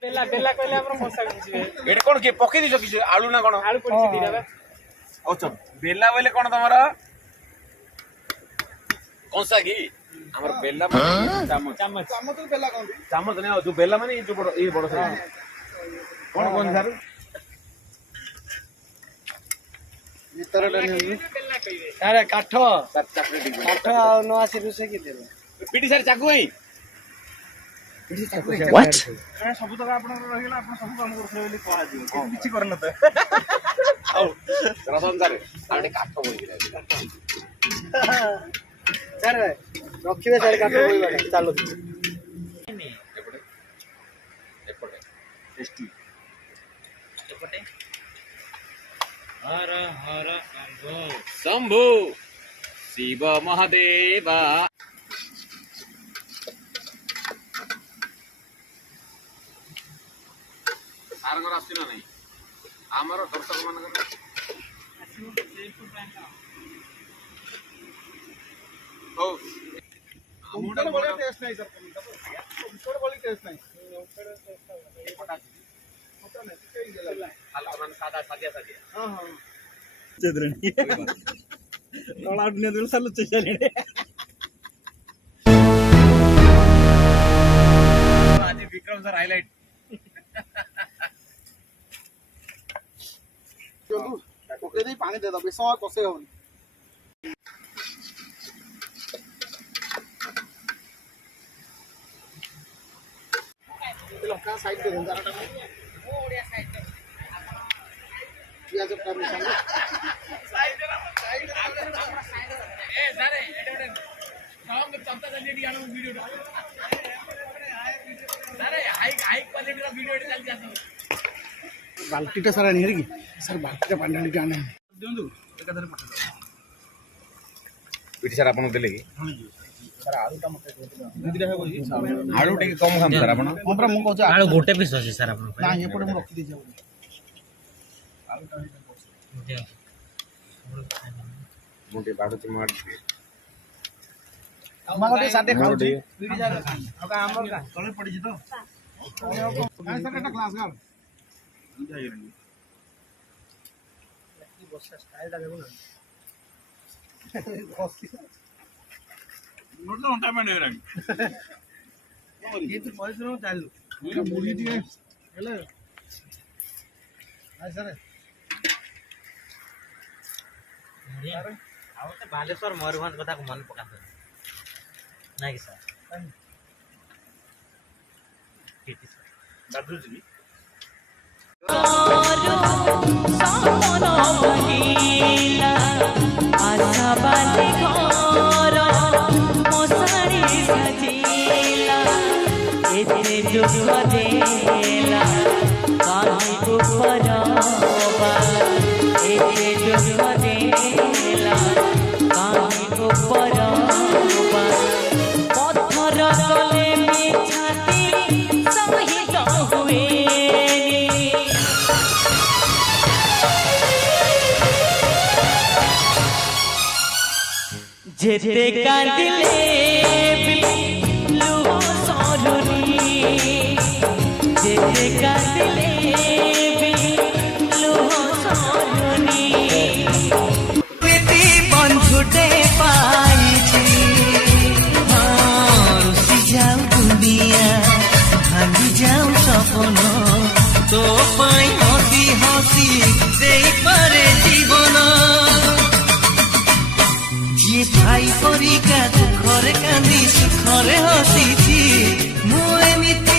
बेला बेला कहले हमर मसा बुझिबे एटा कोन के पके दिस कि आलू ना कोन आलू पड़ी दिरा बा अच्छा बेला बोले कोन तमरा कौन सा की हमर बेला चामच चम्मच चम्मच तो बेला कहंदी चामच नहीं जो बेला माने जो बड़ ए बड़ साइज कोन कोन सर भीतर डनी बेला कहिबे अरे काठ चाकरी काठ आ न आसी रुसे की देला पिटी सर चाकू है व्हाट ए सब तक आपन रहिला आपन सब काम करथले बोली कहा दियो किछि करन त औ रसन सर आटे काठ बोली सर रखिबे सर काठ बोई बाटे चलो एपटे एपटे टेस्टी एपटे हर हर शंभो शंभु शिव महादेवा सारंगर आसी ना नहीं आमर दर्शक मान हो मुंडा बड़ी टेस्ट नहीं सर मुंडा बड़ी टेस्ट नहीं हल्का मान सादा सादिया सादिया हां हां चदरणी तोळाडने दिवस चालू चले आज विक्रम सर हाईलाइट चलू ओके दे पानी दे दो बेसवा कसे हो लंका साइड दे जरा ओ ओडिया साइड दे पियाज परमिशन साइड ए सारे एडे सॉन्ग चलता जल्दी आनो वीडियो सारे हाई क्वालिटी रा वीडियो चल जातो बाल्टीटा सारा नहीं रे सर बाल्टीटा पानी डाली आने दिंदु एकाधरे पठा पिटी सर आपन देले की सर आलू टा मते दिदिरा हो गई आलू टे कम खाम सर आपन हम पूरा मु कहू आलू गोटे पीस अछि सर आपन ना ये पड़े मु रखी दे जाऊ आलू टा मोटे बाडो च मार हमर साथे खाऊ छी पीडी जा अब का हमर का तळे पड़ी छी तो काय सर एटा क्लास गाल बस स्टाइल टा देखो ना नोट तो होता मैंने रंग ये तो परिश्रम चालू मुली दिए हेलो हाय सर आउ त बालेश्वर मयूरभंज कथा को मन पका ना कि सर केटी सर दादू जी आशा बाली घर मशाणी सजिला एते दुख देला काहे उपरवा एते दुख देला काहे उपरवा पत्थर तले मिछाती सहित हुए जेते कांदिले लुह सरुनी जेते कांदिले लुह सरुनी प्रीति बंधुटे पाइछि रुसी जाऊ दुनिया भांगी जाऊ सपन तो पाई हसी हसी देई पारे जीवन ये भाई परिका दुखरे कांदी सुखरे हसीछि मु एमिति